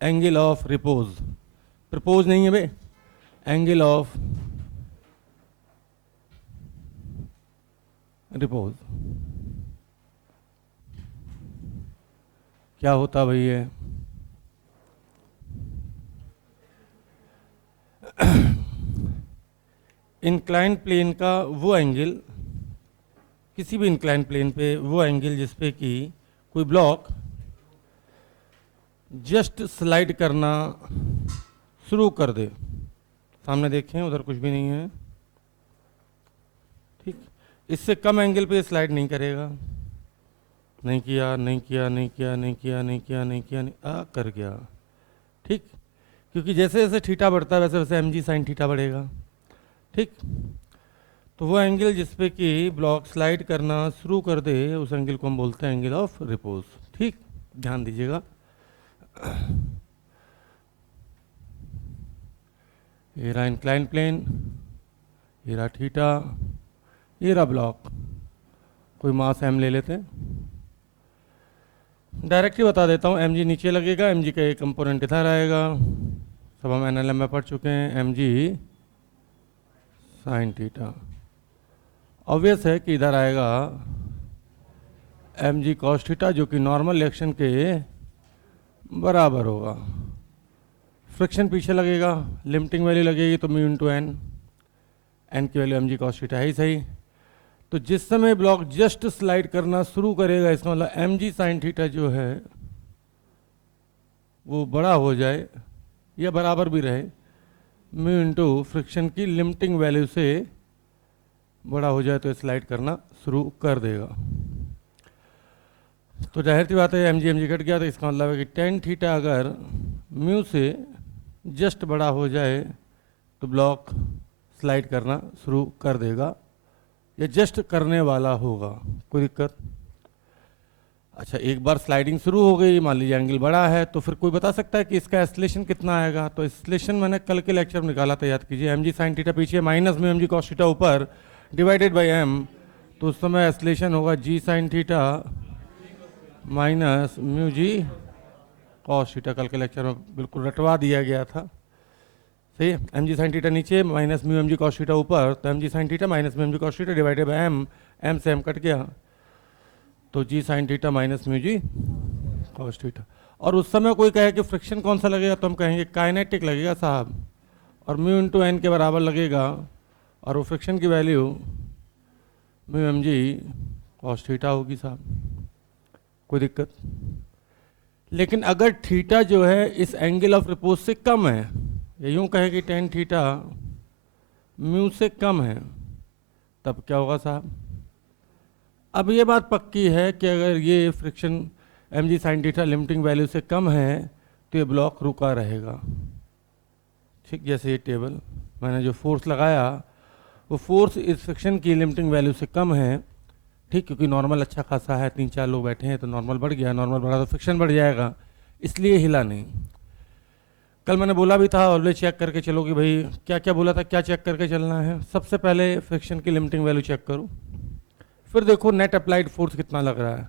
Angle of repose, propose नहीं है बे, angle of repose क्या होता भाई है? इंक्लाइन प्लेन का वो एंगल, किसी भी इंक्लाइन प्लेन पे वो एंगल जिसपे कि कोई ब्लॉक जस्ट स्लाइड करना शुरू कर दे। सामने देखें, उधर कुछ भी नहीं है, ठीक। इससे कम एंगल पे स्लाइड नहीं करेगा। नहीं किया, नहीं किया, नहीं किया, नहीं किया, नहीं किया, नहीं किया, नहीं कर गया, ठीक। क्योंकि जैसे जैसे थीटा बढ़ता है वैसे वैसे एम जी साइन थीटा बढ़ेगा, ठीक। तो वो एंगल जिसपे कि ब्लॉक स्लाइड करना शुरू कर दे उस एंगल को हम बोलते हैं एंगल ऑफ रिपोज, ठीक। ध्यान दीजिएगा। ये रहा इंक्लाइन प्लेन, ये रहा थीटा, ये रहा ब्लॉक, कोई मास एम ले लेते हैं। डायरेक्ट ही बता देता हूँ, एम जी नीचे लगेगा, एम जी का एक कंपोनेंट इधर आएगा, सब हम एनएलएम में पढ़ चुके हैं, M G sine theta. Obvious है कि इधर आएगा एम जी कॉस थीटा, जो कि नॉर्मल रिएक्शन के बराबर होगा। फ्रिक्शन पीछे लगेगा, लिमिटिंग वैल्यू लगेगी तो म्यू इंटू एन, एन की value M G cos theta है ही सही। तो जिस समय ब्लॉक जस्ट स्लाइड करना शुरू करेगा, इसका मतलब एम जी साइन थीटा जो है वो बड़ा हो जाए या बराबर भी रहे, म्यू इंटू फ्रिक्शन की लिमिटिंग वैल्यू से बड़ा हो जाए तो स्लाइड करना शुरू कर देगा। तो जाहिर सी बात है एम जी कट गया, तो इसका मतलब है कि टेन थीटा अगर म्यू से जस्ट बड़ा हो जाए तो ब्लॉक स्लाइड करना शुरू कर देगा या जस्ट करने वाला होगा, कोई दिक्कत। अच्छा, एक बार स्लाइडिंग शुरू हो गई, मान लीजिए एंगल बड़ा है, तो फिर कोई बता सकता है कि इसका एस्लेशन कितना आएगा? तो एस्लेशन मैंने कल के लेक्चर में निकाला था, याद कीजिए। एम जी साइन थीटा पीछे माइनस में एम जी कॉस थीटा ऊपर डिवाइडेड बाई एम, तो उस समय एस्लेशन होगा जी sine theta minus mu G cos theta. कल के लेक्चर में बिल्कुल रटवा दिया गया था, सही है। एम जी साइन थीटा नीचे minus mu M G cos theta ऊपर, तो M G sine theta minus mu M G cos theta divided by M, M से एम कट गया, तो G sine theta minus mu G cos theta. और उस समय कोई कहे कि फ्रिक्शन कौन सा लगेगा, तो हम कहेंगे काइनेटिक लगेगा साहब, और म्यू इंटू एन के बराबर लगेगा, और वो फ्रिक्शन की value mu M G cos theta होगी साहब, कोई दिक्कत। लेकिन अगर थीटा जो है इस एंगल ऑफ रिपोज से कम है, या यूँ कहे कि टेन थीटा म्यू से कम है, तब क्या होगा साहब? अब ये बात पक्की है कि अगर ये friction M G sine theta limiting value से कम है तो ये ब्लॉक रुका रहेगा, ठीक। जैसे ये टेबल मैंने जो फोर्स लगाया, वो फोर्स इस फ्रिक्शन की लिमिटिंग वैल्यू से कम है, ठीक। क्योंकि नॉर्मल अच्छा खासा है, 3-4 लोग बैठे हैं तो नॉर्मल बढ़ गया, नॉर्मल बढ़ा तो फ्रिक्शन बढ़ जाएगा, इसलिए हिला नहीं। कल मैंने बोला भी था ऑलवेज चेक करके चलो कि भाई क्या क्या बोला था, क्या चेक करके चलना है। सबसे पहले फ्रिक्शन की लिमिटिंग वैल्यू चेक करो, फिर देखो नेट अप्लाइड फोर्स कितना लग रहा है।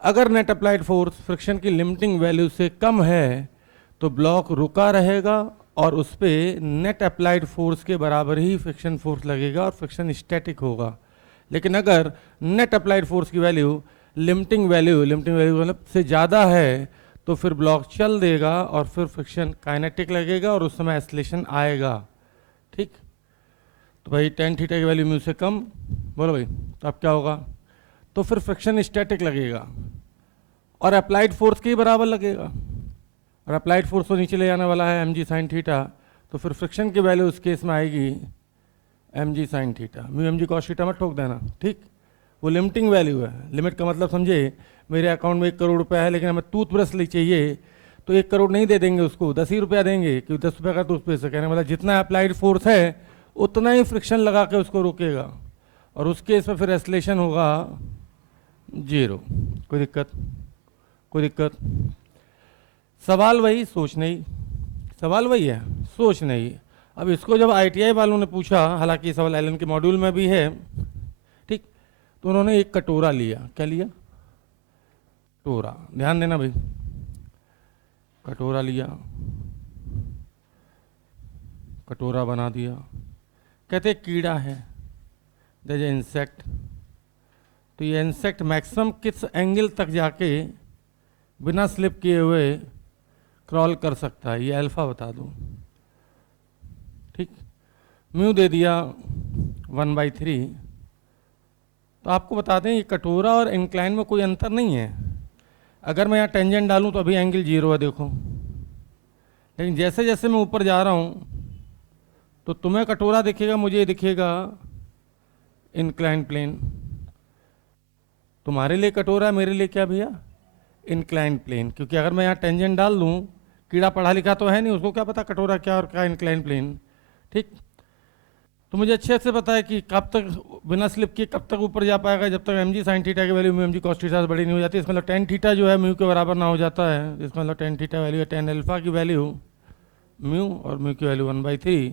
अगर नेट अप्लाइड फोर्स फ्रिक्शन की लिमिटिंग वैल्यू से कम है तो ब्लॉक रुका रहेगा और उस पर नेट अप्लाइड फोर्स के बराबर ही फ्रिक्शन फोर्स लगेगा और फ्रिक्शन स्टैटिक होगा। लेकिन अगर नेट अप्लाइड फोर्स की वैल्यू लिमिटिंग वैल्यू मतलब से ज़्यादा है तो फिर ब्लॉक चल देगा और फिर फ्रिक्शन काइनेटिक लगेगा और उस समय एस्लेशन आएगा, ठीक। तो भाई टेन थीटा की वैल्यू म्यू से कम, बोलो भाई, तो अब क्या होगा? तो फिर फ्रिक्शन स्टैटिक लगेगा और अप्लाइड फोर्स के ही बराबर लगेगा, और अप्लाइड फोर्स को नीचे ले जाने वाला है एम जी साइन थीटा, तो फिर फ्रिक्शन की वैल्यू उस केस में आएगी M G sine theta, mu M G cos theta मत ठोक देना, ठीक। वो लिमिटिंग वैल्यू है, लिमिट का मतलब समझे, मेरे अकाउंट में 1 करोड़ रुपया है लेकिन हमें टूथब्रश ले चाहिए, तो 1 करोड़ नहीं दे देंगे उसको, 10 ही रुपया देंगे, क्योंकि 10 रुपये का टूथपेस्ट है। कहने मतलब जितना अप्लाइड फोर्स है उतना ही फ्रिक्शन लगा के उसको रोकेगा, और उस केस में फिर एस्लेशन होगा 0। कोई दिक्कत? कोई दिक्कत? सवाल वही, सोच नहीं, सवाल वही है, सोच नहीं। अब इसको जब ITI वालों ने पूछा, हालांकि ये सवाल एलन के मॉड्यूल में भी है, ठीक, तो उन्होंने एक कटोरा लिया, क्या लिया? कटोरा। ध्यान देना भाई, कटोरा लिया, कटोरा बना दिया, कहते कीड़ा है, दैट इज इंसेक्ट। तो ये इंसेक्ट मैक्सिमम किस एंगल तक जाके बिना स्लिप किए हुए क्रॉल कर सकता है, ये अल्फा बता दूं। ठीक, म्यू दे दिया 1/3। तो आपको बता दें ये कटोरा और इंक्लाइन में कोई अंतर नहीं है। अगर मैं यहाँ टेंजेंट डालूं तो अभी एंगल 0 है, देखो। लेकिन जैसे जैसे मैं ऊपर जा रहा हूँ तो तुम्हें कटोरा दिखेगा, मुझे दिखेगा इंक्लाइन प्लेन। तुम्हारे लिए कटोरा है, मेरे लिए क्या भैया, इंक्लाइन प्लेन। क्योंकि अगर मैं यहाँ टेंजेंट डाल दूँ, कीड़ा पढ़ा लिखा तो है नहीं, उसको क्या पता कटोरा क्या और क्या इंक्लाइन प्लेन। ठीक, तो मुझे अच्छे से पता है कि कब तक बिना स्लिप किए कब तक ऊपर जा पाएगा, जब तक mg sin थीटा की वैल्यू mg cos थीटा से बड़ी नहीं हो जाती। इसमें मतलब टेन थीटा जो है म्यू के बराबर ना हो जाता है। इसमें मतलब टेन थीटा वैल्यू है टेन अल्फा की वैल्यू म्यू और म्यू की वैल्यू 1/3।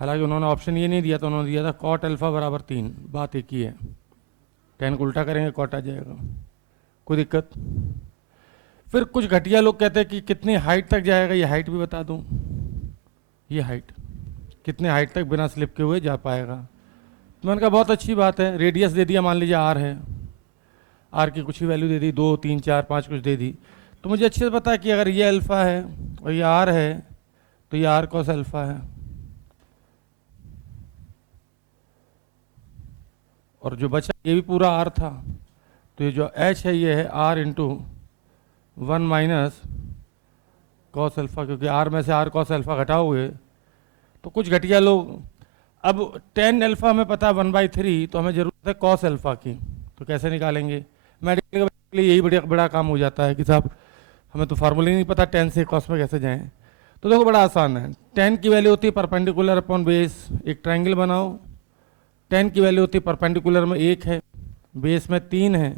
हालांकि उन्होंने ऑप्शन ये नहीं दिया था, उन्होंने दिया था कॉट अल्फा बराबर 3। बात एक ही है, टेन को उल्टा करेंगे कॉट आ जाएगा, कोई दिक्कत। फिर कुछ घटिया लोग कहते हैं कि कितनी हाइट तक जाएगा, ये हाइट भी बता दूँ। ये हाइट कितने हाइट तक बिना स्लिप के हुए जा पाएगा। तो मैंने कहा बहुत अच्छी बात है, रेडियस दे दिया, मान लीजिए आर है, आर की कुछ ही वैल्यू दे दी, 2 3 4 5 कुछ दे दी। तो मुझे अच्छे से पता है कि अगर ये अल्फ़ा है और ये आर है तो ये आर कॉस अल्फ़ा है, और जो बचा ये भी पूरा आर था। तो ये जो एच है ये है R into 1 minus cos alpha, क्योंकि आर में से आर कॉस अल्फ़ा घटाओगे। तो कुछ घटिया लोग, अब टेन अल्फ़ा हमें पता है 1/3, तो हमें ज़रूरत है कॉस अल्फ़ा की। तो कैसे निकालेंगे, मेडिकल के लिए यही बड़ा काम हो जाता है कि साहब हमें तो फार्मूले नहीं पता, टेन से कॉस में कैसे जाएं। तो देखो बड़ा आसान है, टेन की वैल्यू होती है परपेंडिकुलर अपॉन बेस। एक ट्रायंगल बनाओ, टेन की वैल्यू होती है परपेंडिकुलर में 1 है, बेस में 3 है,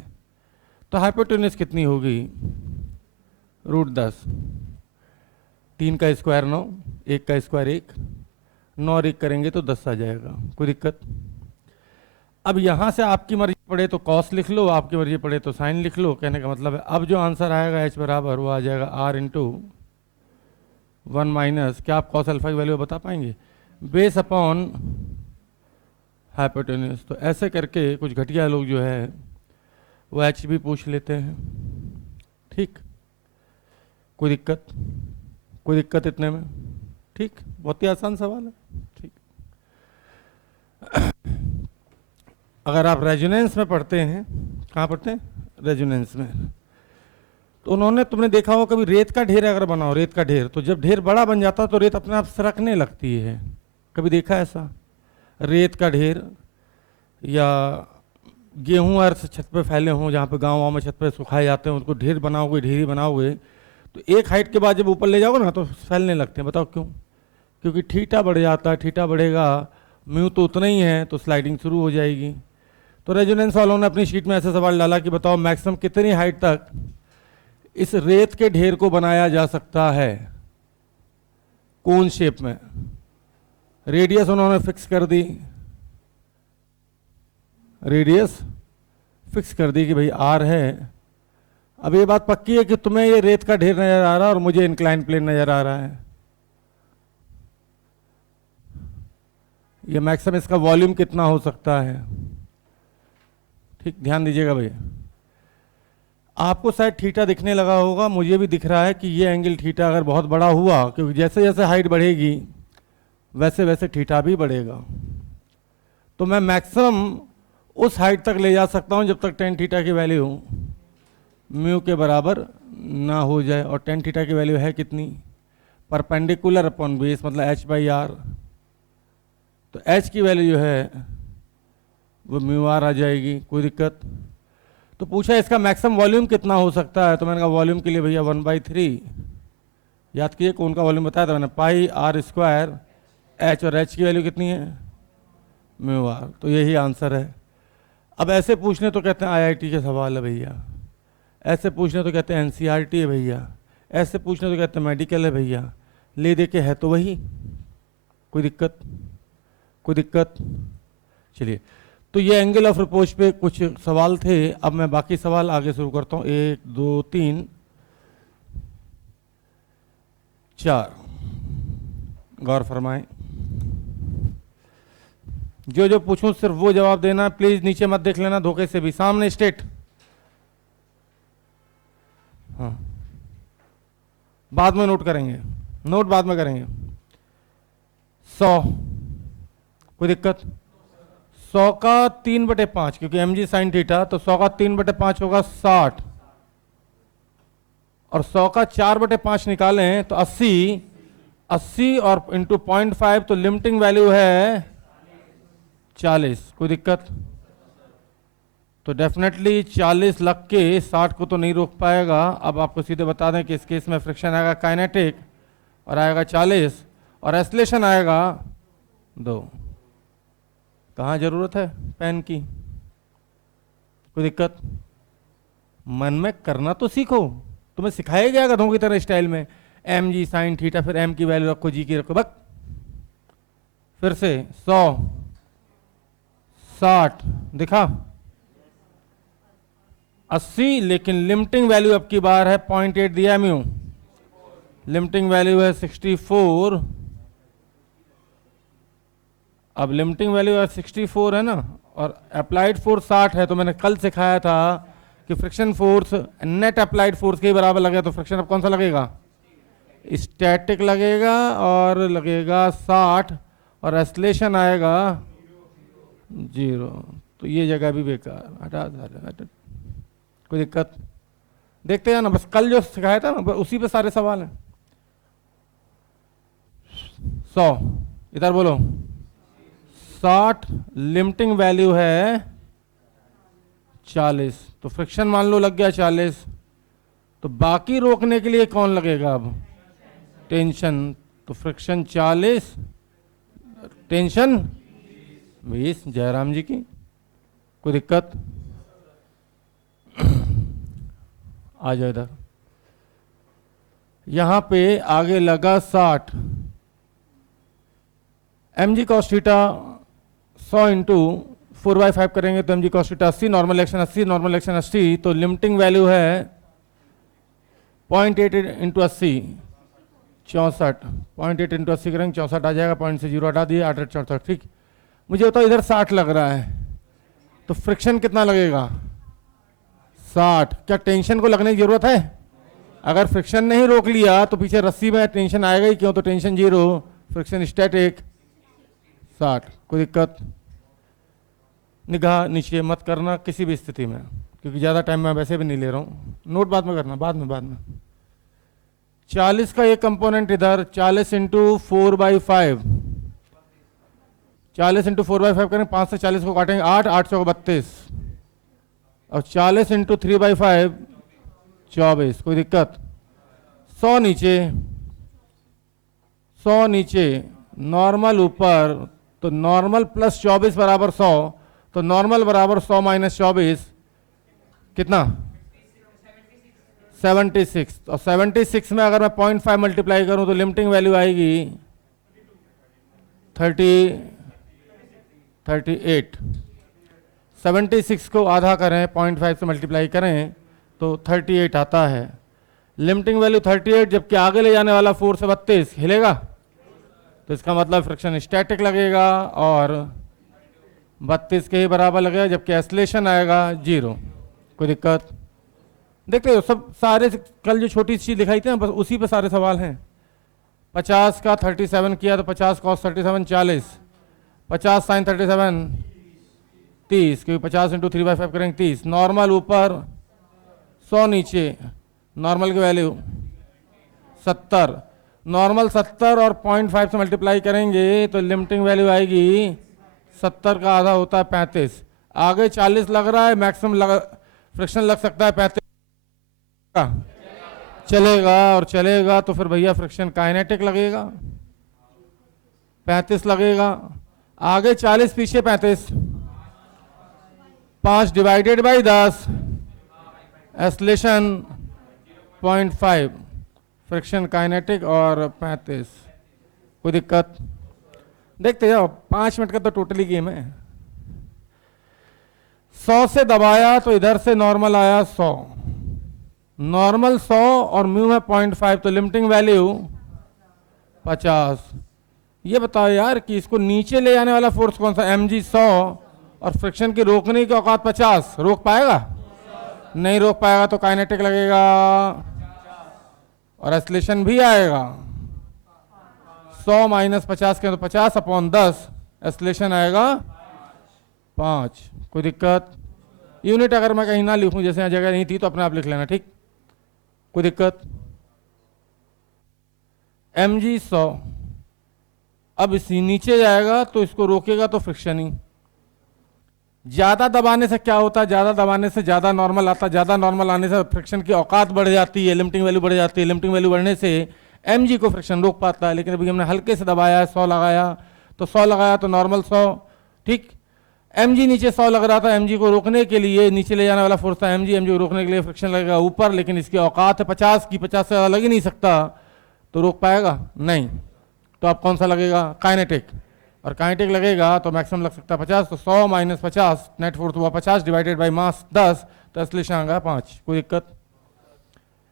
तो हाइपोटेन्यूज कितनी होगी, √10। 3 का स्क्वायर 9, 1 का स्क्वायर 1, 9 और 1 करेंगे तो 10 आ जाएगा, कोई दिक्कत। अब यहाँ से आपकी मर्जी पड़े तो कॉस लिख लो, आपकी मर्जी पड़े तो साइन लिख लो। कहने का मतलब है अब जो आंसर आएगा एच बराबर वो आ जाएगा आर इंटू 1 माइनस, क्या आप कॉस अल्फा की वैल्यू बता पाएंगे, बेस अपॉन हाइपोटेन्यूज। तो ऐसे करके कुछ घटिया लोग जो है वो एच भी पूछ लेते हैं। ठीक, कोई दिक्कत, कोई दिक्कत इतने में, ठीक, बहुत ही आसान सवाल है। ठीक, अगर आप रेजोनेंस में पढ़ते हैं, कहाँ पढ़ते हैं, रेजोनेंस में, तो उन्होंने, तुमने देखा हो कभी रेत का ढेर अगर बनाओ, रेत का ढेर, तो जब ढेर बड़ा बन जाता तो रेत अपने आप सरकने लगती है। कभी देखा ऐसा, रेत का ढेर या गेहूँ अर्थ छत पे फैले हों, जहाँ पे गाँव में छत पे सुखाए जाते हैं, उनको ढेर बनाओगे, ढेरी बनाओगे, तो एक हाइट के बाद जब ऊपर ले जाओगे ना तो फैलने लगते हैं। बताओ क्यों, क्योंकि थीटा बढ़ जाता है, थीटा बढ़ेगा, म्यू तो उतना ही है, तो स्लाइडिंग शुरू हो जाएगी। तो रेजोनेंस वालों ने अपनी शीट में ऐसा सवाल डाला कि बताओ मैक्सिमम कितनी हाइट तक इस रेत के ढेर को बनाया जा सकता है, कौन शेप में। रेडियस उन्होंने फिक्स कर दी, रेडियस फिक्स कर दी कि भाई आर है। अब ये बात पक्की है कि तुम्हें ये रेत का ढेर नजर आ रहा है और मुझे इंक्लाइन प्लेन नजर आ रहा है। ये मैक्सिमम इसका वॉल्यूम कितना हो सकता है, ठीक, ध्यान दीजिएगा भैया। आपको शायद थीटा दिखने लगा होगा, मुझे भी दिख रहा है कि ये एंगल थीटा अगर बहुत बड़ा हुआ, क्योंकि जैसे जैसे हाइट बढ़ेगी वैसे वैसे थीटा भी बढ़ेगा, तो मैं मैक्सिमम उस हाइट तक ले जा सकता हूं जब तक टेन थीटा की वैल्यू म्यू के बराबर ना हो जाए। और टेन थीटा की वैल्यू है कितनी, परपेंडिकुलर अपॉन बेस, मतलब h/r। तो h की वैल्यू जो है वो म्यू आर आ जाएगी, कोई दिक्कत। तो पूछा इसका मैक्सिमम वॉल्यूम कितना हो सकता है, तो मैंने कहा वॉल्यूम के लिए भैया 1/3, याद कीजिए कौन का वॉल्यूम बताया था मैंने, πr² h, और h की वैल्यू कितनी है, म्यू आर। तो यही आंसर है। अब ऐसे पूछने तो कहते हैं IIT के सवाल है भैया, ऐसे पूछने तो कहते हैं NCERT है भैया, ऐसे पूछने तो कहते हैं मेडिकल है भैया, ले दे के है तो वही, कोई दिक्कत, कोई दिक्कत। चलिए, तो ये एंगल ऑफ रिपोज पे कुछ सवाल थे। अब मैं बाकी सवाल आगे शुरू करता हूँ, 1 2 3। 4। गौर फरमाएं, जो जो पूछूं सिर्फ वो जवाब देना, प्लीज नीचे मत देख लेना धोखे से भी, सामने स्टेट। हाँ, बाद में नोट करेंगे, नोट बाद में करेंगे। 100, कोई दिक्कत? 100 का 3/5, क्योंकि mg sin थीटा, तो 100 का 3/5 होगा 60, और 100 का 4/5 निकालें तो 80, 80 और इंटू 0.5, तो लिमिटिंग वैल्यू है 40। कोई दिक्कत? तो डेफिनेटली 40 लग के 60 को तो नहीं रोक पाएगा। अब आपको सीधे बता दें कि इस केस में फ्रिक्शन आएगा काइनेटिक और आएगा 40, और एस्लेशन आएगा 2। कहाँ जरूरत है पेन की? कोई दिक्कत? मन में करना तो सीखो, तुम्हें सिखाया गया गधों की तरह स्टाइल में, mg sin थीटा, फिर m की वैल्यू रखो, g की रखो, बक। फिर से 100, 60 दिखा, 80, लेकिन लिमिटिंग वैल्यू अब की बार है 0.8 दिया म्यू, लिमिटिंग वैल्यू है 64। अब लिमिटिंग वैल्यू 64 है ना, और अप्लाइड फोर्स 60 है, तो मैंने कल सिखाया था कि friction force net applied force के बराबर लगेगा, तो फ्रिक्शन अब कौन सा लगेगा? स्टैटिक लगेगा, और लगेगा 60, और एस्लेशन आएगा 0। तो ये जगह भी बेकार, हटा। कोई दिक्कत? देखते हैं ना, बस कल जो सिखाया था ना उसी पे सारे सवाल हैं। 100 इधर बोलो, 60 लिमिटिंग वैल्यू है 40, तो फ्रिक्शन मान लो लग गया 40, तो बाकी रोकने के लिए कौन लगेगा अब? टेंशन। तो फ्रिक्शन 40, टेंशन 20। जयराम जी की कोई दिक्कत? आ जाओ इधर, यहां पे आगे लगा 60, mg cos थीटा 100 इंटू 4/5 करेंगे तो mg cos theta 80, normal action 80, normal action 80, तो लिमिटिंग वैल्यू है 0.8 इंटू 80, 64, 0.8 इंटू 80 करेंगे 64 आ जाएगा, पॉइंट से 0 हटा दिए, 8 8 64। ठीक, मुझे बताओ इधर 60 लग रहा है, तो फ्रिक्शन कितना लगेगा? 60। क्या टेंशन को लगने की जरूरत है? अगर फ्रिक्शन नहीं रोक लिया तो पीछे रस्सी में टेंशन आएगा ही क्यों, तो टेंशन 0, फ्रिक्शन स्टैटिक 60। कोई दिक्कत? निगाह नीचे मत करना किसी भी स्थिति में, क्योंकि ज़्यादा टाइम मैं वैसे भी नहीं ले रहा हूँ, नोट बाद में करना, बाद में। 40 का एक कंपोनेंट इधर, 40 इंटू 4/5, 40 इंटू 4/5 करें, 5 से 40 को काटेंगे 8, 8 चौक 32, और 40 इंटू 3/5 24। कोई दिक्कत? 100 नीचे, 100 नीचे, नॉर्मल ऊपर, तो नॉर्मल प्लस 24 बराबर 100, तो नॉर्मल बराबर 100 माइनस 24 कितना? 76। और 76 में अगर मैं 0.5 मल्टीप्लाई करूं तो लिमिटिंग वैल्यू आएगी 38। 76 को आधा करें, 0.5 से मल्टीप्लाई करें तो 38 आता है। लिमिटिंग वैल्यू 38, जबकि आगे ले जाने वाला फोर्स है 32, हिलेगा, तो इसका मतलब फ्रिक्शन स्टैटिक लगेगा और 32 के ही बराबर लगेगा, जबकि एस्लेशन आएगा 0। कोई दिक्कत? देखते हो सब सारे कल जो छोटी चीज दिखाई थी ना, बस उसी पे सारे सवाल हैं। 50 का 37 किया तो 50 cos 37 40, 50 sin 37 30, क्योंकि 50 इंटू 3/5 करेंगे 30। नॉर्मल ऊपर, 100 नीचे, नॉर्मल की वैल्यू 70, नॉर्मल 70 और 0.5 से मल्टीप्लाई करेंगे तो लिमिटिंग वैल्यू आएगी 70 का आधा होता है 35। आगे 40 लग रहा है, मैक्सिमम फ्रिक्शन लग सकता है 35 का, चलेगा, और चलेगा तो फिर भैया फ्रिक्शन काइनेटिक लगेगा, 35 लगेगा। आगे 40 पीछे 35, 5 डिवाइडेड बाई 10, एस्लेशन 0.5, फ्रिक्शन काइनेटिक और 35। कोई दिक्कत? देखते जाओ, 5 मिनट का तो टोटली गेम है। 100 से दबाया तो इधर से नॉर्मल आया 100, नॉर्मल 100 और म्यू है 0.5, तो लिमिटिंग वैल्यू 50। ये बताओ यार कि इसको नीचे ले जाने वाला फोर्स कौन सा, mg 100 और फ्रिक्शन की रोकने की औकात 50, रोक पाएगा? नहीं रोक पाएगा तो काइनेटिक लगेगा और एक्सीलरेशन भी आएगा। 100 माइनस 50 के तो 50/10, एक्सीलरेशन आएगा 5। कोई दिक्कत? यूनिट अगर मैं कहीं ना लिखूं, जैसे यहाँ जगह नहीं थी तो अपने आप लिख लेना, ठीक? कोई दिक्कत? mg 100 अब इसी नीचे जाएगा तो इसको रोकेगा तो फ्रिक्शन ही। ज्यादा दबाने से क्या होता है, ज्यादा दबाने से ज्यादा नॉर्मल आता है, ज्यादा नॉर्मल आने से फ्रिक्शन की औकात बढ़ जाती है, लिमिटिंग वैल्यू बढ़ जाती है। लिमिटिंग वैल्यू बढ़ने से mg को फ्रिक्शन रोक पाता है। लेकिन अभी हमने हल्के से दबाया है, 100 लगाया तो 100 लगाया तो नॉर्मल 100, ठीक? mg नीचे 100 लग रहा था, mg को रोकने के लिए नीचे ले जाने वाला फोर्स था mg को रोकने के लिए फ्रिक्शन लगेगा ऊपर, लेकिन इसकी औकात है 50 की, 50 से ज़्यादा लग ही नहीं सकता, तो रोक पाएगा नहीं। तो अब कौन सा लगेगा? काइनेटिक। और काइनेटिक लगेगा तो मैक्सिमम लग सकता है 50, तो 100 माइनस 50 नेट फोर्स हुआ 50 डिवाइडेड बाई मास 10, तो एक्सीलरेशन आ गया 5। कोई दिक्कत?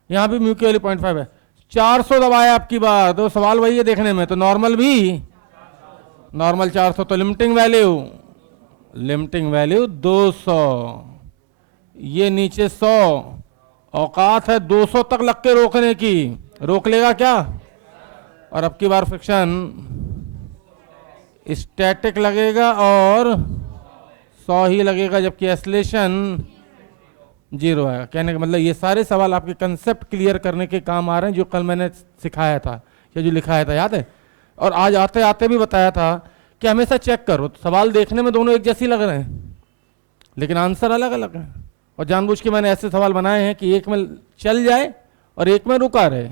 यहाँ भी म्यू की वैल्यू 0.5 है। 400 दबाया आपकी बार, तो सवाल वही है देखने में, तो नॉर्मल भी नॉर्मल 400, तो लिमिटिंग वैल्यू 200, ये नीचे 100, औकात है 200 तक लग के रोकने की, रोक लेगा क्या? और अब की बार फ्रिक्शन स्टैटिक लगेगा और 100 ही लगेगा, जबकि एक्सीलरेशन 0 आएगा। कहने का मतलब ये सारे सवाल आपके कंसेप्ट क्लियर करने के काम आ रहे हैं, जो कल मैंने सिखाया था या जो लिखाया था, याद है? और आज आते आते भी बताया था कि हमेशा चेक करो, सवाल देखने में दोनों एक जैसी लग रहे हैं लेकिन आंसर अलग अलग है। और जानबूझ के मैंने ऐसे सवाल बनाए हैं कि एक में चल जाए और एक में रुका रहे,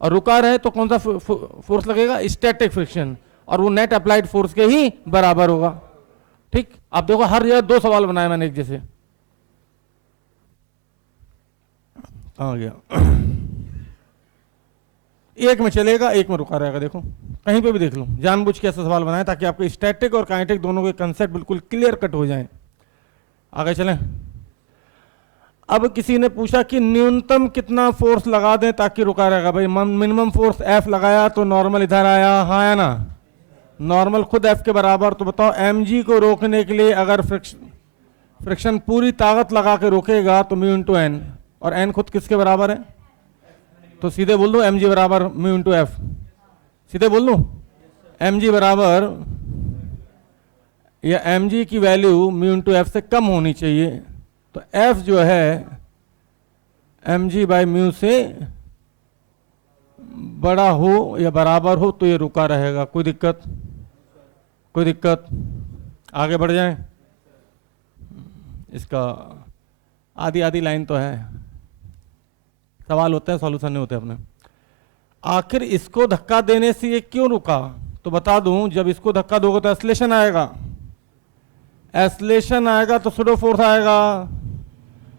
और रुका रहे तो कौन सा फोर्स लगेगा? स्टैटिक फ्रिक्शन, और वो नेट अप्लाइड फोर्स के ही बराबर होगा, ठीक? आप देखो हर जगह 2 सवाल बनाए मैंने एक जैसे। आ गया एक में चलेगा, एक में रुका रहेगा, देखो कहीं पे भी देख लो, जानबूझ के ऐसा सवाल बनाए ताकि आपके स्टैटिक और काइनेटिक दोनों के कंसेप्ट बिल्कुल क्लियर कट हो जाएं। आगे चलें। अब किसी ने पूछा कि न्यूनतम कितना फोर्स लगा दें ताकि रुका रहेगा। भाई मिनिमम फोर्स F लगाया तो नॉर्मल इधर आया, हाँ या ना? नॉर्मल खुद F के बराबर। तो बताओ mg को रोकने के लिए अगर फ्रिक्शन पूरी ताकत लगा के रोकेगा तो म्यू इंटू एन, और n खुद किसके बराबर है? तो सीधे बोल दो mg बराबर म्यू इंटू एफ, सीधे बोल दो mg बराबर, या mg की वैल्यू म्यू इंटू एफ से कम होनी चाहिए। तो f जो है mg बाई म्यू से बड़ा हो या बराबर हो तो ये रुका रहेगा। कोई दिक्कत? कोई दिक्कत? आगे बढ़ जाएं। इसका आधी आधी लाइन तो है, सवाल होते हैं सॉल्यूशन नहीं होते अपने। आखिर इसको धक्का देने से ये क्यों रुका? तो बता दूं, जब इसको धक्का दोगे तो एक्सीलरेशन आएगा, एक्सीलरेशन आएगा तो सूडो फोर्स आएगा।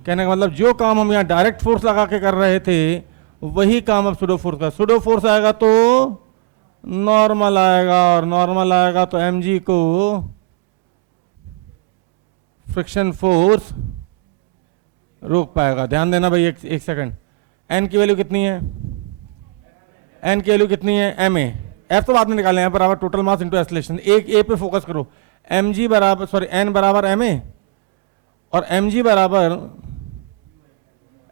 कहने का मतलब जो काम हम यहाँ डायरेक्ट फोर्स लगा के कर रहे थे वही काम अब सूडो फोर्स का। सूडो फोर्स आएगा तो नॉर्मल आएगा, और नॉर्मल आएगा तो mg को फ्रिक्शन फोर्स रोक पाएगा। ध्यान देना भाई, एक सेकंड। n की वैल्यू कितनी है? n की वैल्यू कितनी है? ma। f तो बाद में निकालें, बराबर टोटल मास इंटू एक्सीलरेशन। एक a पे फोकस करो। mg बराबर n बराबर ma, और mg बराबर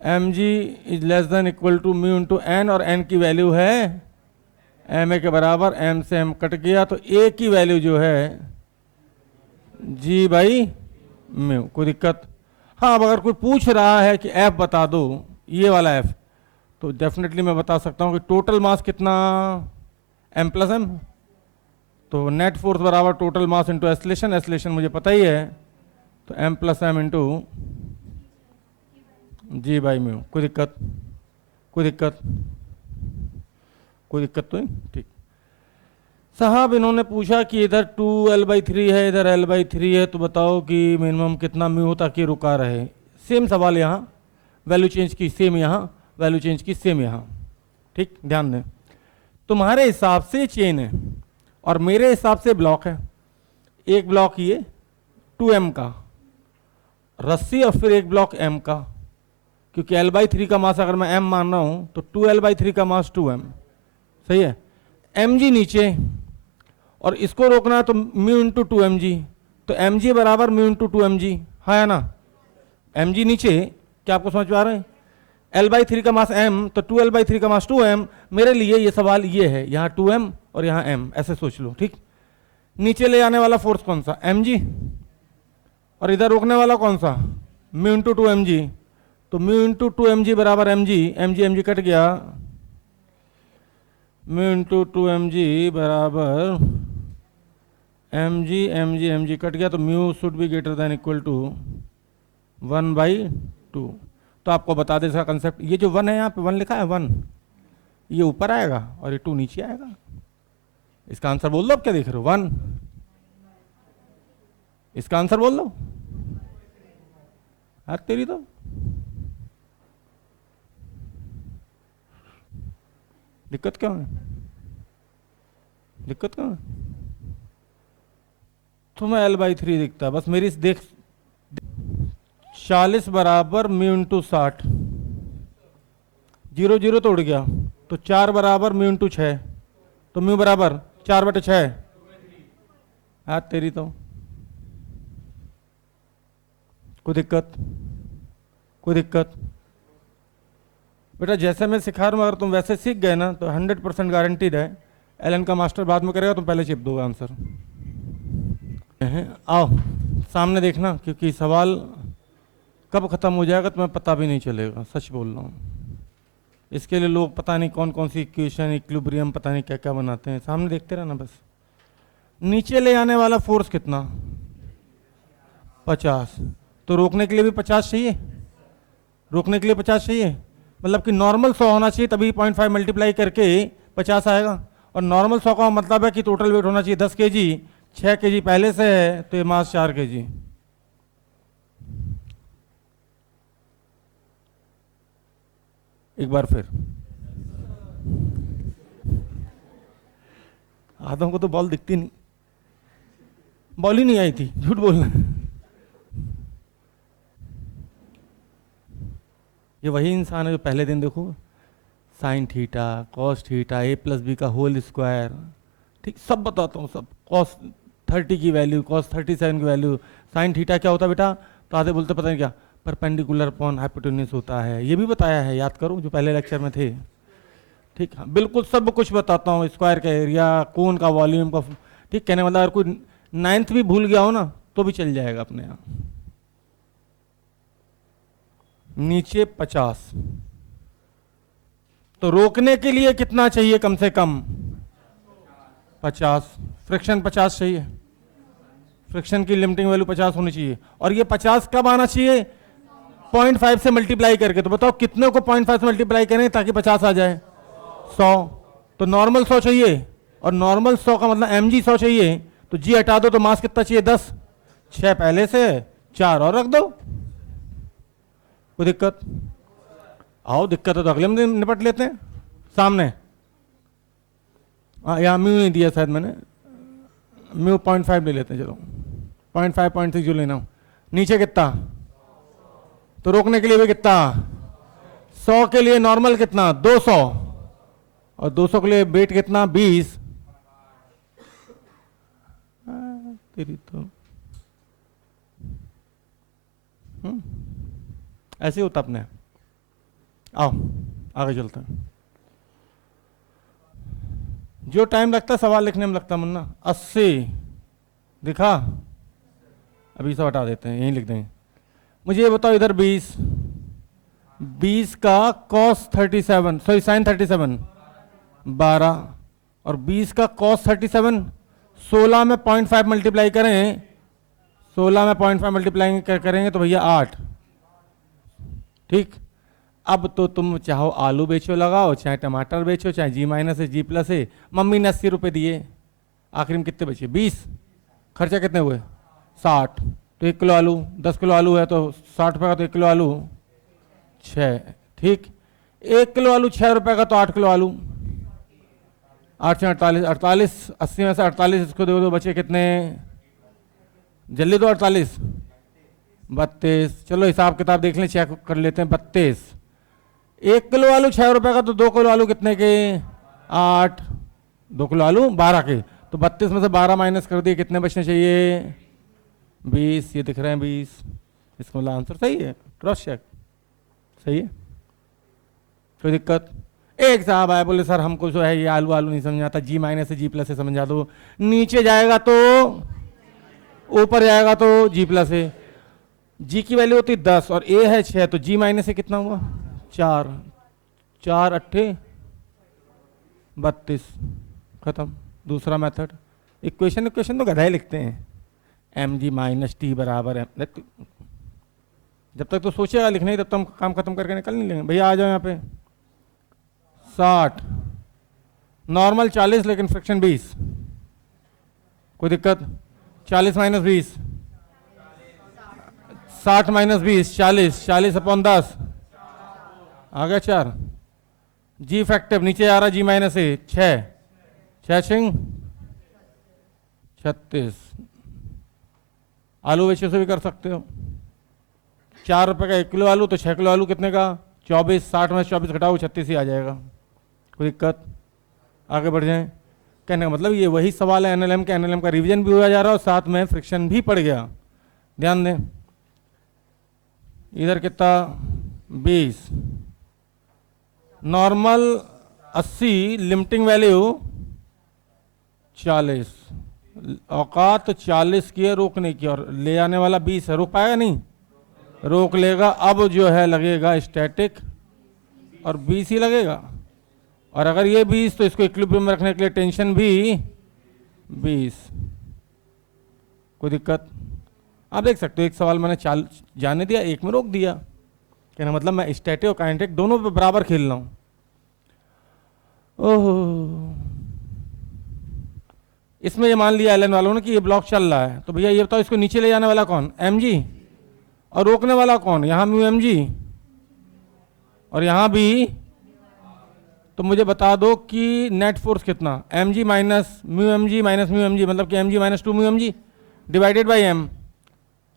mg is less than equal to mu into n, और n की वैल्यू है ma के बराबर। m से m कट गया तो a की वैल्यू जो है g बाई म्यू। कोई दिक्कत? हाँ, अब अगर कोई पूछ रहा है कि f बता दो, ये वाला f, तो डेफिनेटली मैं बता सकता हूँ कि टोटल मास कितना, m प्लस m। तो नेट फोर्स बराबर total mass into acceleration, acceleration मुझे पता ही है, तो m plus m into G by mu. कोई दिक्कत? कोई दिक्कत? कोई दिक्कत तो नहीं, ठीक। साहब इन्होंने पूछा कि इधर 2l/3 है, इधर l/3 है, तो बताओ कि मिनिमम कितना म्यू हो ताकि रुका रहे। सेम सवाल यहाँ, वैल्यू चेंज की सेम यहाँ, वैल्यू चेंज की सेम यहाँ, ठीक? ध्यान दें, तुम्हारे हिसाब से चेन है और मेरे हिसाब से ब्लॉक है। एक ब्लॉक ये 2m का रस्सी, और फिर एक ब्लॉक m का, क्योंकि l/3 का मास अगर मैं m मान रहा हूँ तो 2l/3 का मास 2m, सही है। mg नीचे और इसको रोकना है तो म्यू इंटू 2mg, तो mg बराबर म्यू इंटू 2mg, हाँ या ना? mg नीचे, क्या आपको समझ में आ रहा है? L/3 का मास m, तो 2L/3 का मास 2m। मेरे लिए ये सवाल ये है, यहाँ 2m और यहाँ m, ऐसे सोच लो, ठीक। नीचे ले आने वाला फोर्स कौन सा? mg, और इधर रोकने वाला कौन सा? म्यू इंटू 2mg, तो म्यू इंटू 2mg बराबर mg, mg कट गया, म्यू इंटू 2mg बराबर mg कट गया, तो mu should be greater than equal to 1/2। तो आपको बता दे इसका कंसेप्ट, ये जो 1 है यहाँ पे 1 लिखा है, 1 ये ऊपर आएगा और ये 2 नीचे आएगा। इसका आंसर बोल दो, अब क्या देख रहे हो? 1। इसका आंसर बोल दो। यार तेरी तो दिक्कत क्यों है? दिक्कत क्यों है? तुम्हें L/3 दिखता है, बस मेरी देख 40 बराबर म्यू इंटू 60, 0 0 तो उड़ गया, तो 4 बराबर म्यू इंटू 6, तो म्यू बराबर 4/6। आज तेरी तो कोई दिक्कत? कोई दिक्कत? बेटा जैसे मैं सिखा रहा हूँ, अगर तुम वैसे सीख गए ना तो 100% गारंटीड है एलन का मास्टर बाद में करेगा, तुम पहले चिप दोगे आंसर। आओ सामने देखना, क्योंकि सवाल कब खत्म हो जाएगा तुम्हें पता भी नहीं चलेगा, सच बोल रहा हूँ। इसके लिए लोग पता नहीं कौन कौन सी इक्वेशन, इक्विलिब्रियम, पता नहीं क्या क्या बनाते हैं। सामने देखते रहना बस। नीचे ले आने वाला फोर्स कितना? 50। तो रोकने के लिए भी 50 चाहिए, रोकने के लिए 50 चाहिए, मतलब कि नॉर्मल 100 होना चाहिए, तभी 0.5 मल्टीप्लाई करके 50 आएगा। और नॉर्मल 100 का मतलब है कि टोटल वेट होना चाहिए 10 kg, 6 kg पहले से है, तो ये मास 4 kg। एक बार फिर, आधों को तो बॉल दिखती नहीं, बॉल ही नहीं आई थी, झूठ बोलना। ये वही इंसान है जो पहले दिन देखो sine theta, cos theta, a+b का होल स्क्वायर, ठीक सब बताता हूँ सब, कॉस 30 की वैल्यू, कॉस 37 की वैल्यू, साइन थीटा क्या होता है बेटा, तो आधे बोलते पता नहीं क्या, परपेंडिकुलर अपॉन हाइपोटेन्यूस होता है, ये भी बताया है, याद करो जो पहले लेक्चर में थे, ठीक है बिल्कुल सब कुछ बताता हूँ, स्क्वायर का एरिया, कोन का वॉल्यूम का, ठीक। कहने मतलब अगर कोई 9th भी भूल गया हो ना तो भी चल जाएगा अपने यहाँ। नीचे 50, तो रोकने के लिए कितना चाहिए? कम से कम 50, फ्रिक्शन 50 चाहिए, फ्रिक्शन की लिमिटिंग वैल्यू 50 होनी चाहिए। और ये 50 कब आना चाहिए? 0.5 से मल्टीप्लाई करके। तो बताओ कितने को 0.5 से मल्टीप्लाई करें ताकि 50 आ जाए? 100। तो नॉर्मल 100 चाहिए, और नॉर्मल 100 का मतलब mg 100 चाहिए, तो g हटा दो तो मास कितना चाहिए? 10, 6 पहले से, 4 और रख दो। कोई दिक्कत? आओ दिक्कत है तो अगले दिन निपट लेते हैं सामने। यहाँ म्यू नहीं दिया शायद मैंने, म्यू 0.5 ले लेते हैं, चलो 0.5 0.6 जो लेना हो। नीचे कितना? तो रोकने के लिए भी कितना? 100 के लिए नॉर्मल कितना? 200, और 200 के लिए वेट कितना? 20। तेरी तो ऐसे होता अपने। आओ आगे चलते हैं। जो टाइम लगता है सवाल लिखने में लगता है मुन्ना, 80 दिखा, अभी सब हटा देते हैं, यहीं लिख देंगे। मुझे ये बताओ इधर 20 का cos 37, सॉरी sin 37 12, और 20 का cos 37 16 में 0.5 मल्टीप्लाई करें, 16 में 0.5 मल्टीप्लाई करेंगे तो भैया 8, ठीक। अब तो तुम चाहो आलू बेचो लगाओ, चाहे टमाटर बेचो, चाहे G-, G+, मम्मी ने 80 रुपये दिए, आखिर में कितने बचे? 20। खर्चा कितने हुए? 60। तो 1 किलो आलू, 10 किलो आलू है तो 60 रुपये का, तो 1 किलो आलू 6, ठीक। 1 किलो आलू 6 रुपये का, तो 8 किलो आलू, 8 से 48, 48, 80 में से 48 इसको दे दो, बचे कितने? जल्दी दो, 48, 32। चलो हिसाब किताब देख लें, चेक कर लेते हैं। 32, 1 किलो आलू 6 रुपये का, तो 2 किलो आलू कितने के? 8, 2 किलो आलू 12 के, तो 32 में से 12 माइनस कर दिए, कितने बचने चाहिए? 20। ये दिख रहे हैं 20, इसका मतलब आंसर सही है। क्रॉस चेक, सही है, कोई दिक्कत? एक साहब आए बोले सर हमको जो है ये आलू आलू नहीं समझ आता, जी माइनस से जी प्लस से समझा दो। नीचे जाएगा तो ऊपर जाएगा तो जी प्लस है। जी की वैल्यू होती 10 और ए है 6, तो जी माइनस से कितना हुआ? 4, 4 अट्ठे 32, खत्म। दूसरा मेथड, इक्वेशन तो गधा ही लिखते हैं, एम जी माइनस टी बराबर है। जब तक तो सोचेगा लिखने ही, तब तक हम काम खत्म करके निकल नहीं लेंगे। भैया आ जाओ यहाँ पे। 60, नॉर्मल 40 लेकिन फ्रिक्शन 20, कोई दिक्कत? 40 माइनस 20, 60 माइनस 20 40, 40 अपॉन 10 आ गया 4। जी इफेक्टिव नीचे आ रहा, जी माइनस ए 6, 6 छिंग 36। आलू वैसे से भी कर सकते हो, 4 रुपए का 1 किलो आलू, तो 6 किलो आलू कितने का? 24। 60 में 24 घटाओ 36 ही आ जाएगा, कोई दिक्कत? आगे बढ़ जाएं। कहने का मतलब ये वही सवाल है एनएलएम के, एनएलएम का रिवीजन भी हुआ जा रहा है और साथ में फ्रिक्शन भी पड़ गया। ध्यान दें, इधर कितना? 20, नॉर्मल 80, लिमिटिंग वैल्यू 40, औकात 40 की है रोकने की, और ले आने वाला 20 है, रोक पाएगा नहीं? रोक लेगा। अब जो है लगेगा स्टैटिक और 20 ही लगेगा, और अगर ये 20 तो इसको इक्विलिब्रियम में रखने के लिए टेंशन भी 20, कोई दिक्कत? आप देख सकते हो एक सवाल मैंने जाने दिया, एक में रोक दिया, कहना मतलब मैं स्टैटिक और काइनेटिक दोनों पे बराबर खेल रहा हूं। ओह, इसमें ये मान लिया एलन वालों ने कि ये ब्लॉक चल रहा है, तो भैया ये बताओ इसको नीचे ले जाने वाला कौन? एम जी, और रोकने वाला कौन? यहां म्यू एम जी और यहां भी। तो मुझे बता दो कि नेट फोर्स कितना? एम जी minus mu M G minus mu M G, मतलब कि m ji minus 2 mu M G divided by m,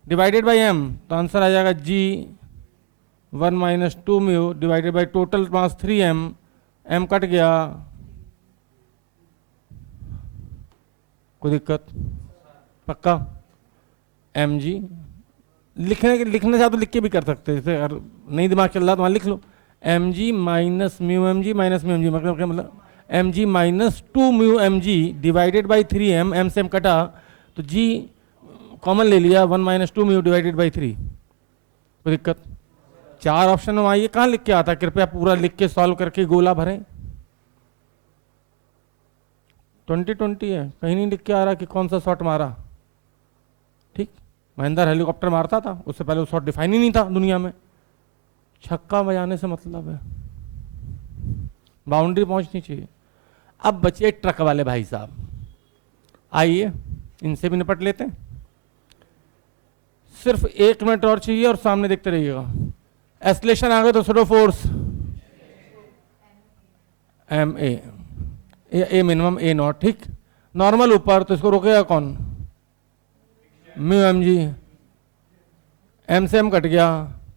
divided by m, तो आंसर आ जाएगा g 1 minus 2 mu divided by total mass 3 M, m cut गया, कोई दिक्कत? पक्का? M G लिखने चाहो तो लिख के भी कर सकते हैं, जैसे अगर नहीं दिमाग चल रहा तो वहाँ लिख लो, एम जी minus mu M G minus mu M G, मतलब क्या? मतलब M ji minus 2 mu M G divided by 3 M, M से एम कटा तो जी कॉमन ले लिया, 1 माइनस 2 म्यू डिवाइडेड बाई 3, कोई दिक्कत? 4 ऑप्शन में आइए, कहाँ लिख के आता? कृपया पूरा लिख के सॉल्व करके गोला भरें। 2020 है, कहीं नहीं लिख के आ रहा कि कौन सा शॉट मारा। ठीक, महेंद्र हेलीकॉप्टर मारता था, उससे पहले वो शॉट डिफाइन ही नहीं था दुनिया में। छक्का बजाने से मतलब है बाउंड्री पहुंचनी चाहिए। अब बचे ट्रक वाले भाई साहब, आइए इनसे भी निपट लेते हैं। सिर्फ 1 मिनट और चाहिए और सामने देखते रहिएगा। एस्लेशन आ गए तो pseudo force m a minimum a naught, ठीक। नॉर्मल ऊपर तो इसको रोकेगा कौन? म्यू एम जी, एम से एम कट गया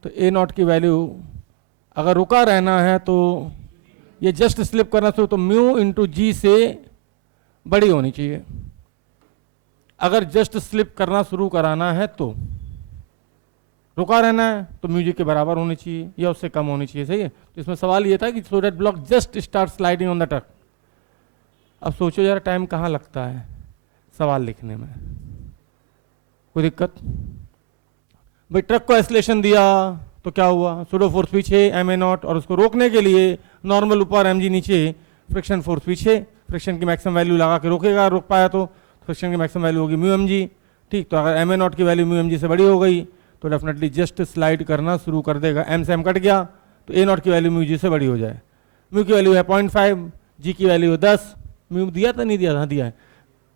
तो ए नॉट की वैल्यू अगर रुका रहना है तो ये जस्ट स्लिप करना चाहिए, तो म्यू इंटू जी से बड़ी होनी चाहिए। अगर जस्ट स्लिप करना शुरू कराना है तो रुका रहना है तो म्यू जी के बराबर होनी चाहिए या उससे कम होनी चाहिए, सही है। तो इसमें सवाल ये था कि so that block just start sliding on the truck. अब सोचो जरा टाइम कहाँ लगता है सवाल लिखने में, कोई दिक्कत? भाई ट्रक को एस्लेशन दिया तो क्या हुआ? सुडो फोर्स पीछे एम ए नॉट, और उसको रोकने के लिए नॉर्मल ऊपर एम जी नीचे, फ्रिक्शन फोर्स पीछे, फ्रिक्शन की मैक्सिमम वैल्यू लगा के रोकेगा, रोक पाया तो फ्रिक्शन की मैक्सिमम वैल्यू होगी म्यू एम जी, ठीक। तो अगर एम ए नॉट की वैल्यू म्यू एम जी से बड़ी हो गई तो डेफिनेटली जस्ट स्लाइड करना शुरू कर देगा। एम से एम कट गया तो ए नॉट की वैल्यू म्यू जी से बड़ी हो जाए। म्यू की वैल्यू है 0.5, जी की वैल्यू है 10, म्यू दिया था नहीं दिया था? हाँ दिया है,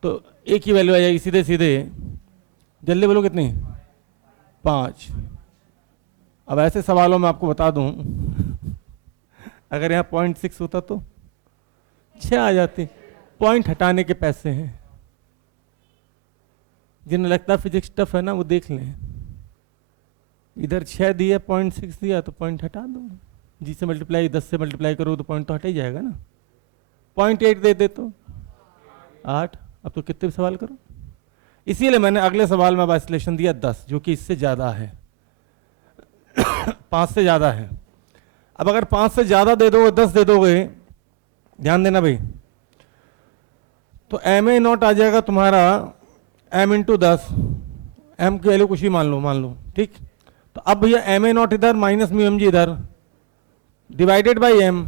तो ए की वैल्यू आ जाएगी सीधे सीधे, जल्दी बोलो कितनी? 5। अब ऐसे सवालों में आपको बता दूं अगर यहाँ 0.6 होता तो 6 आ जाती। पॉइंट हटाने के पैसे हैं, जिन्हें लगता है फिजिक्स टफ है ना वो देख लें। इधर 6 दिया, 0.6 दिया तो पॉइंट हटा दो, जी से मल्टीप्लाई 10 से मल्टीप्लाई करो तो पॉइंट तो हट ही जाएगा ना। 0.8 दे दे तो 8। अब तो कितने सवाल करो, इसीलिए मैंने अगले सवाल में अब आइसोलेशन दिया 10, जो कि इससे ज़्यादा है 5 से ज़्यादा है। अब अगर 5 से ज़्यादा दे दोगे, 10 दे दोगे, ध्यान देना भाई, तो एम ए नॉट आ जाएगा तुम्हारा m इंटू 10, m की वैल्यू कुछ ही मान लो, ठीक। तो अब भैया एम ए नॉट इधर माइनस म्यू एम जी इधर डिवाइडेड बाई m,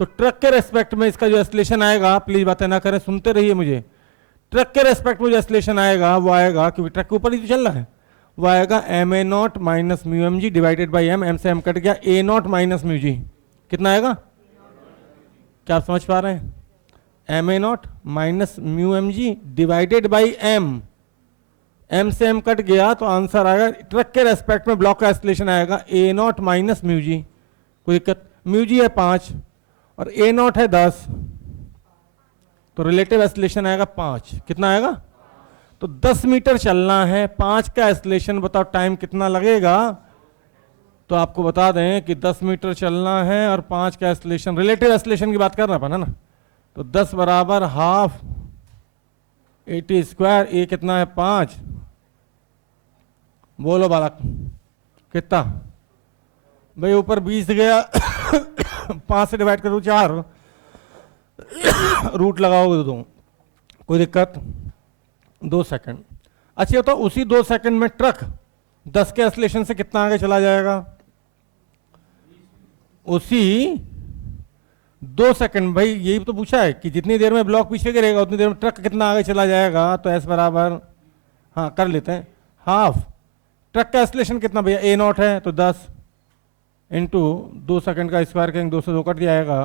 तो ट्रक के रेस्पेक्ट में इसका जो एस्लेशन आएगा, प्लीज बातें ना करें, सुनते रहिए मुझे, ट्रक के रेस्पेक्ट में जो एस्लेशन आएगा वो आएगा, क्योंकि ट्रक के ऊपर ही तो चल रहा है, वो आएगा m a naught minus mu M G divided by m से m कट गया, a naught minus mu g कितना आएगा, क्या आप समझ पा रहे हैं, m a naught minus mu M G divided by m से m कट गया, तो आंसर आएगा ट्रक के रेस्पेक्ट में ब्लॉक का एस्लेशन आएगा ए नॉट माइनस म्यू जी। कोई दिक्कत, म्यू जी है 5 और ए नॉट है 10, तो रिलेटिव एस्लेशन आएगा 5, कितना आएगा, तो 10 मीटर चलना है, 5 का एस्लेशन बताओ टाइम कितना लगेगा, तो आपको बता दें कि 10 मीटर चलना है और 5 का एस्लेशन, रिलेटिव एस्लेशन की बात कर रहा था ना, तो 10 बराबर हाफ 80 स्क्वायर, ए कितना है 5, बोलो बालक कितना भाई, ऊपर 20 गया 5 से डिवाइड करो 4, रूट लगाओगे तो कोई दिक्कत, 2 सेकंड। अच्छा तो उसी 2 सेकंड में ट्रक 10 के एस्लेशन से कितना आगे चला जाएगा, उसी 2 सेकंड, भाई यही तो पूछा है कि जितनी देर में ब्लॉक पीछे गिरेगा उतनी देर में ट्रक कितना आगे चला जाएगा, तो एस बराबर, हाँ कर लेते हैं, हाफ ट्रक का एस्लेशन कितना भैया, ए नॉट है तो 10 इंटू 2 सेकंड का स्क्वायर करेंगे, 2 से 2 कट जाएगा,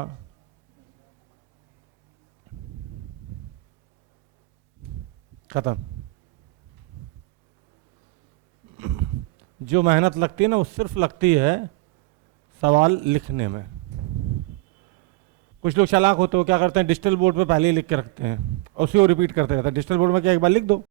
खत्म। जो मेहनत लगती है ना वो सिर्फ लगती है सवाल लिखने में। कुछ लोग चालाक होते हो क्या करते हैं, डिजिटल बोर्ड पे पहले ही लिख के रखते हैं, उसी को रिपीट करते रहते हैं, डिजिटल बोर्ड में क्या एक बार लिख दो,